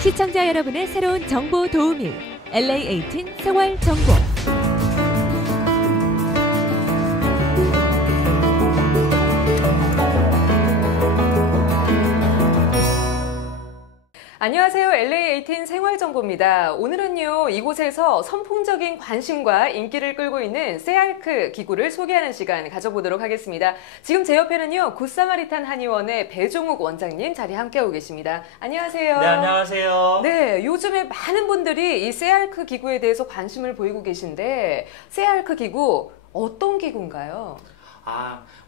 시청자 여러분의 새로운 정보 도우미 LA18 생활정보. 안녕하세요. LA18 생활정보입니다. 오늘은요, 이곳에서 선풍적인 관심과 인기를 끌고 있는 세알크 기구를 소개하는 시간 가져보도록 하겠습니다. 지금 제 옆에는요, 굿사마리탄 한의원의 배종욱 원장님 자리 함께하고 계십니다. 안녕하세요. 네, 안녕하세요. 네, 요즘에 많은 분들이 이 세알크 기구에 대해서 관심을 보이고 계신데, 세알크 기구 어떤 기구인가요?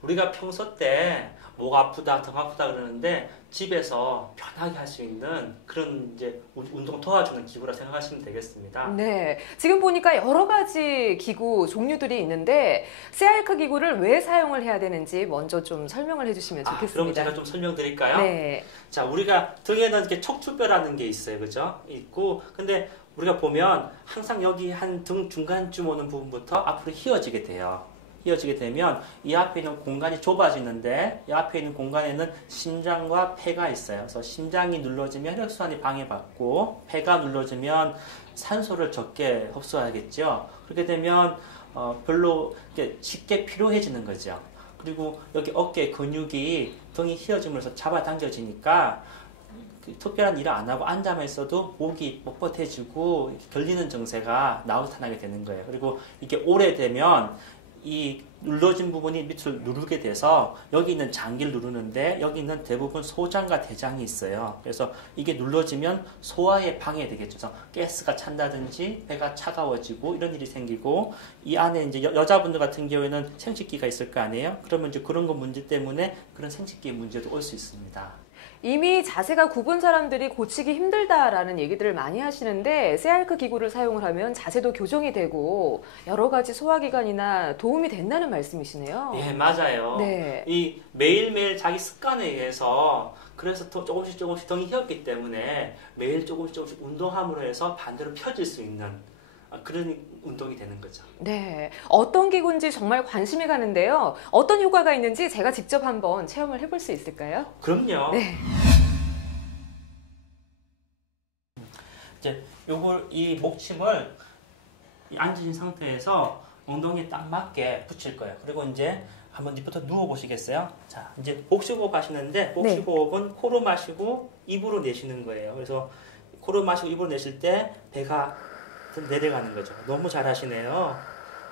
우리가 평소 때 목 아프다, 등 아프다 그러는데 집에서 편하게 할 수 있는 그런 이제 운동 도와주는 기구라 생각하시면 되겠습니다. 네, 지금 보니까 여러 가지 기구 종류들이 있는데 세알크 기구를 왜 사용을 해야 되는지 먼저 좀 설명을 해주시면 좋겠습니다. 그럼 제가 좀 설명드릴까요? 네. 자, 우리가 등에는 이렇게 척추뼈라는 게 있어요, 그죠? 있고, 근데 우리가 보면 항상 여기 한 등 중간쯤 오는 부분부터 앞으로 휘어지게 돼요. 휘어지게 되면 이 앞에 있는 공간이 좁아지는데 이 앞에 있는 공간에는 심장과 폐가 있어요. 그래서 심장이 눌러지면 혈액순환이 방해받고 폐가 눌러지면 산소를 적게 흡수하겠죠. 그렇게 되면 별로 쉽게 피로해지는 거죠. 그리고 여기 어깨 근육이 등이 휘어짐으로써 잡아당겨지니까 특별한 일을 안 하고 앉아만 있어도 목이 뻣뻣해지고 결리는 증세가 나타나게 되는 거예요. 그리고 이게 오래되면 이 눌러진 부분이 밑을 누르게 돼서 여기 있는 장기를 누르는데 여기 있는 대부분 소장과 대장이 있어요. 그래서 이게 눌러지면 소화에 방해되겠죠. 그래서 가스가 찬다든지 배가 차가워지고 이런 일이 생기고 이 안에 이제 여자분들 같은 경우에는 생식기가 있을 거 아니에요? 그러면 이제 그런 거 문제 때문에 그런 생식기의 문제도 올 수 있습니다. 이미 자세가 굽은 사람들이 고치기 힘들다라는 얘기들을 많이 하시는데 세알크 기구를 사용을 하면 자세도 교정이 되고 여러 가지 소화기관이나 도움이 된다는 말씀이시네요. 예, 맞아요. 네. 이 매일매일 자기 습관에 의해서 그래서 더 조금씩 등이 휘었기 때문에 매일 조금씩 운동함으로 해서 반대로 펴질 수 있는 그런 운동이 되는 거죠. 네, 어떤 기구인지 정말 관심이 가는데요. 어떤 효과가 있는지 제가 직접 한번 체험을 해볼 수 있을까요? 그럼요. 네. 이제 이 목침을 앉으신 상태에서 엉덩이에 딱 맞게 붙일 거예요. 그리고 이제 한번 이부터 누워 보시겠어요? 자, 이제 복식호흡 하시는데 복식호흡은 코로 마시고 입으로 내쉬는 거예요. 그래서 코로 마시고 입으로 내쉴 때 배가 내려가는 거죠. 너무 잘하시네요.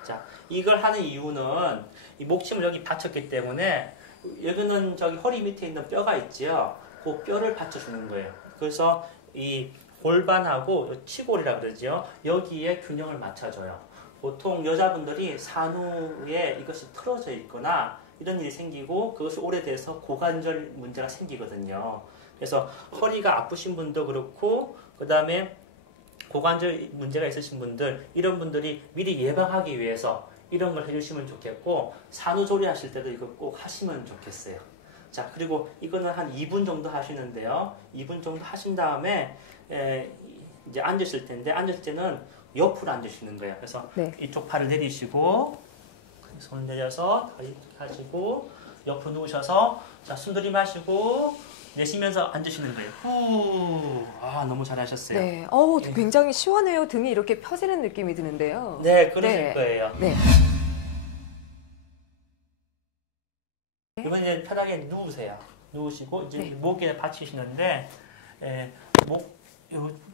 자, 이걸 하는 이유는 이 목침을 여기 받쳤기 때문에 여기는 저기 허리 밑에 있는 뼈가 있지요. 그 뼈를 받쳐주는 거예요. 그래서 이 골반하고 치골이라 그러죠. 여기에 균형을 맞춰줘요. 보통 여자분들이 산후에 이것이 틀어져 있거나 이런 일이 생기고 그것이 오래돼서 고관절 문제가 생기거든요. 그래서 허리가 아프신 분도 그렇고 그 다음에 고관절 문제가 있으신 분들, 이런 분들이 미리 예방하기 위해서 이런 걸 해주시면 좋겠고 산후조리 하실 때도 이거 꼭 하시면 좋겠어요. 자, 그리고 이거는 한 2분 정도 하시는데요. 2분 정도 하신 다음에 이제 앉으실 텐데 앉을 때는 옆으로 앉으시는 거예요. 그래서 이쪽 팔을 내리시고 손을 내려서 다리 하시고 옆으로 누우셔서 자, 숨 들이마시고 내쉬면서 앉으시는 거예요. 후. 너무 잘하셨어요. 네. 굉장히 시원해요. 등이 이렇게 펴지는 느낌이 드는데요. 네, 그러실 거예요. 네. 이번 이제 편하게 누우세요. 누우시고 이제 목에 받치시는데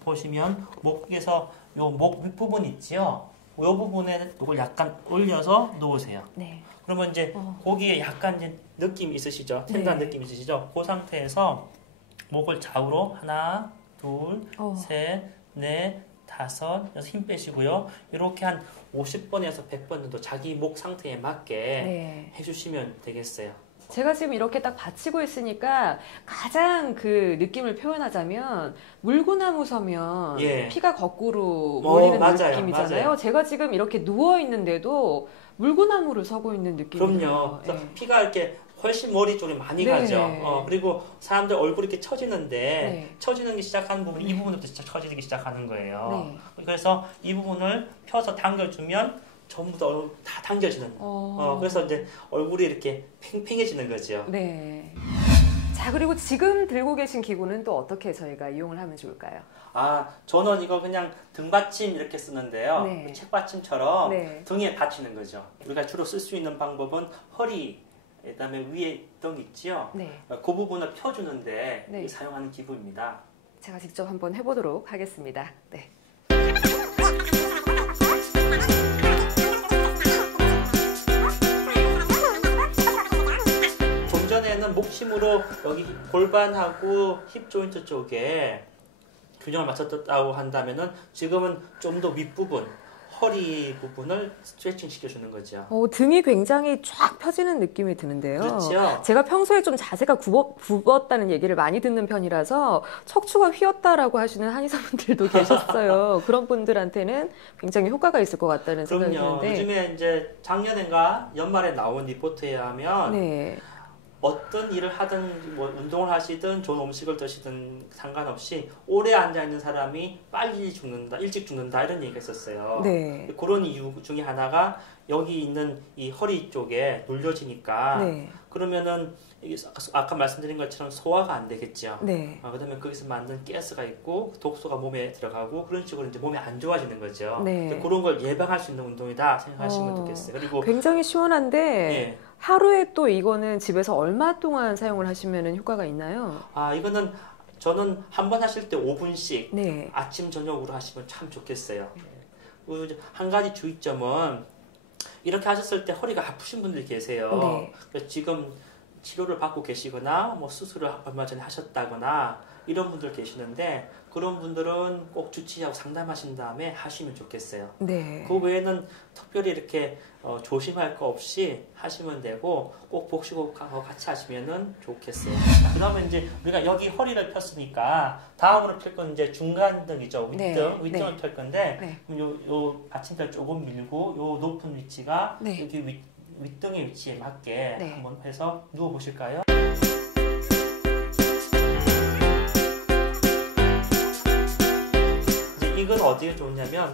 보시면 목에서 요 목 윗부분 있지요. 이 부분에 이걸 약간 올려서 놓으세요. 네. 그러면 이제 거기에 약간 이제 느낌이 있으시죠? 탱단 느낌 있으시죠? 그 상태에서 목을 좌우로 하나, 둘, 셋, 넷, 다섯, 여섯 힘 빼시고요. 이렇게 한 50번에서 100번 정도 자기 목 상태에 맞게 해주시면 되겠어요. 제가 지금 이렇게 딱 받치고 있으니까 가장 그 느낌을 표현하자면 물구나무 서면 피가 거꾸로 몰리는 느낌이잖아요. 맞아요. 제가 지금 이렇게 누워 있는데도 물구나무를 서고 있는 느낌이에요. 그럼요. 피가 이렇게 훨씬 머리 쪽에 많이 가죠. 그리고 사람들 얼굴이 이렇게 처지는데 처지는 시작하는 부분이 이 부분부터 진짜 처지기 시작하는 거예요. 그래서 이 부분을 펴서 당겨주면 전부 다 당겨지는. 그래서 이제 얼굴이 이렇게 팽팽해지는 거죠. 네. 자, 그리고 지금 들고 계신 기구는 또 어떻게 저희가 이용을 하면 좋을까요? 저는 이거 그냥 등받침 이렇게 쓰는데요. 네. 책받침처럼 네. 등에 받치는 거죠. 우리가 주로 쓸 수 있는 방법은 허리, 그다음에 위에 등 있지요. 네. 그 부분을 펴주는데 네. 사용하는 기구입니다. 제가 직접 한번 해보도록 하겠습니다. 네. 좀 전에는 목침으로 여기 골반하고 힙 조인트 쪽에 균형을 맞췄다고 한다면은 지금은 좀 더 윗부분, 허리 부분을 스트레칭 시켜주는 거죠. 등이 굉장히 쫙 펴지는 느낌이 드는데요. 그렇죠. 제가 평소에 좀 자세가 굽었다는 얘기를 많이 듣는 편이라서 척추가 휘었다라고 하시는 한의사분들도 계셨어요. 그런 분들한테는 굉장히 효과가 있을 것 같다는 생각이 그럼요. 드는데. 요즘에 이제 작년인가 연말에 나온 리포트에 하면 네. 어떤 일을 하든 뭐 운동을 하시든 좋은 음식을 드시든 상관없이 오래 앉아 있는 사람이 빨리 죽는다, 일찍 죽는다 이런 얘기가 있었어요. 네. 그런 이유 중에 하나가 여기 있는 이 허리 쪽에 눌려지니까 네. 그러면은 이게 아까 말씀드린 것처럼 소화가 안 되겠죠. 네. 그다음에 거기서 만든 가스가 있고 독소가 몸에 들어가고 그런 식으로 이제 몸이 안 좋아지는 거죠. 네. 그런 걸 예방할 수 있는 운동이다 생각하시면 좋겠어요. 그리고 굉장히 시원한데 예. 하루에 또 이거는 집에서 얼마 동안 사용을 하시면 효과가 있나요? 이거는 저는 한 번 하실 때 5분씩 네. 아침 저녁으로 하시면 참 좋겠어요. 그리고 한 가지 주의점은 이렇게 하셨을 때 허리가 아프신 분들이 계세요. 네. 그래서 지금 치료를 받고 계시거나 뭐 수술을 얼마 전에 하셨다거나 이런 분들 계시는데 그런 분들은 꼭 주치의하고 상담하신 다음에 하시면 좋겠어요. 네. 그 외에는 특별히 이렇게 조심할 거 없이 하시면 되고 꼭 복식호흡하고 같이 하시면은 좋겠어요. 그러면 이제 우리가 여기 허리를 폈으니까 다음으로 펼 건 이제 중간등이죠. 윗등, 네. 윗등을 펼 건데 네. 그럼 요 받침대를 조금 밀고 요 높은 위치가 네. 여기 윗등의 위치에 맞게 네. 한번 해서 누워 보실까요? 이건 어디에 좋냐면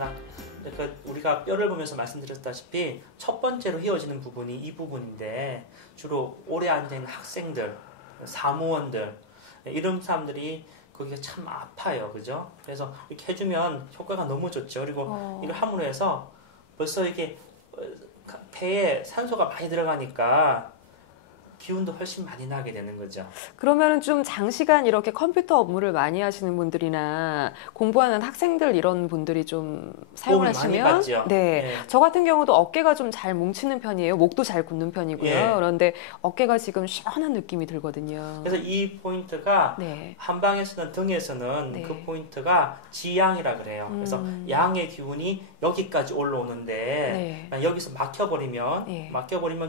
그러니까 우리가 뼈를 보면서 말씀드렸다시피 첫 번째로 휘어지는 부분이 이 부분인데 주로 오래 앉아있는 학생들, 사무원들 이런 사람들이 거기가 참 아파요. 그죠? 그래서 이렇게 해주면 효과가 너무 좋죠. 그리고 이걸 함으로 해서 벌써 이게 폐에 산소가 많이 들어가니까 기운도 훨씬 많이 나게 되는 거죠. 그러면은 좀 장시간 이렇게 컴퓨터 업무를 많이 하시는 분들이나 공부하는 학생들 이런 분들이 좀 사용을 도움을 많이 하시면 받죠. 네. 저 같은 경우도 어깨가 좀 잘 뭉치는 편이에요. 목도 잘 굳는 편이고요. 예. 그런데 어깨가 지금 시원한 느낌이 들거든요. 그래서 이 포인트가 네. 한방에서는 등에서는 네. 그 포인트가 지양이라 그래요. 그래서 양의 기운이 여기까지 올라오는데 네. 여기서 막혀버리면 네.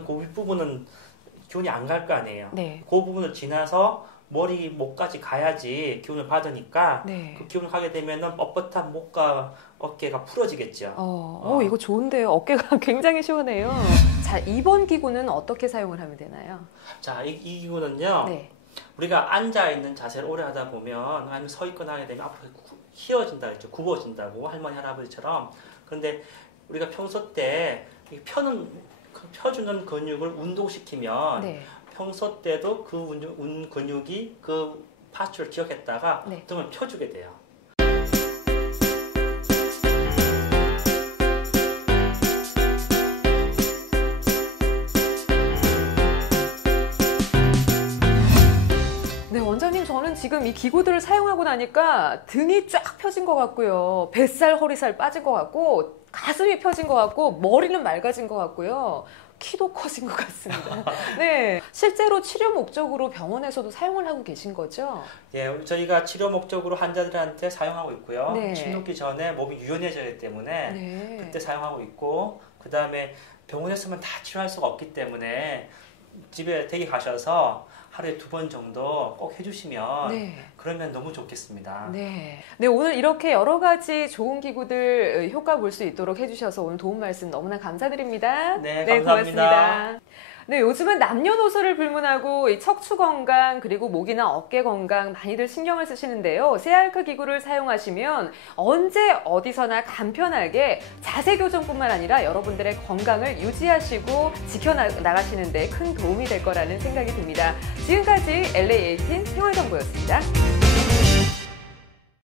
그 윗부분은 기운이 안 갈 거 아니에요. 네. 그 부분을 지나서 머리, 목까지 가야지 기운을 받으니까 네. 그 기운을 가게 되면은 뻣뻣한 목과 어깨가 풀어지겠죠. 이거 좋은데요. 어깨가 굉장히 시원해요. 자, 이번 기구는 어떻게 사용을 하면 되나요? 자, 이 기구는요. 네. 우리가 앉아 있는 자세를 오래 하다 보면 아니면 서 있거나 하게 되면 앞으로 휘어진다 했죠. 굽어진다고 할머니 할아버지처럼. 그런데 우리가 평소 때 펴주는 근육을 운동시키면 네. 평소 때도 그 근육이 그 파츠를 기억했다가 네. 등을 펴주게 돼요. 네, 원장님, 저는 지금 이 기구들을 사용하고 나니까 등이 쫙 펴진 것 같고요. 뱃살, 허리살 빠진 것 같고, 가슴이 펴진 것 같고, 머리는 맑아진 것 같고요. 키도 커진 것 같습니다. 네, 실제로 치료 목적으로 병원에서도 사용을 하고 계신 거죠? 예, 저희가 치료 목적으로 환자들한테 사용하고 있고요. 네. 침 놓기 전에 몸이 유연해져야 때문에 네. 그때 사용하고 있고, 그 다음에 병원에서만 다 치료할 수가 없기 때문에 집에 댁에 가셔서 하루에 2번 정도 꼭 해주시면 네. 그러면 너무 좋겠습니다. 네. 네, 오늘 이렇게 여러 가지 좋은 기구들 효과 볼 수 있도록 해주셔서 오늘 도움 말씀 너무나 감사드립니다. 네, 감사합니다. 고맙습니다. 네, 요즘은 남녀노소를 불문하고 이 척추 건강 그리고 목이나 어깨 건강 많이들 신경을 쓰시는데요. 세알크 기구를 사용하시면 언제 어디서나 간편하게 자세 교정뿐만 아니라 여러분들의 건강을 유지하시고 지켜나가시는 데 큰 도움이 될 거라는 생각이 듭니다. 지금까지 LA18 생활정보였습니다.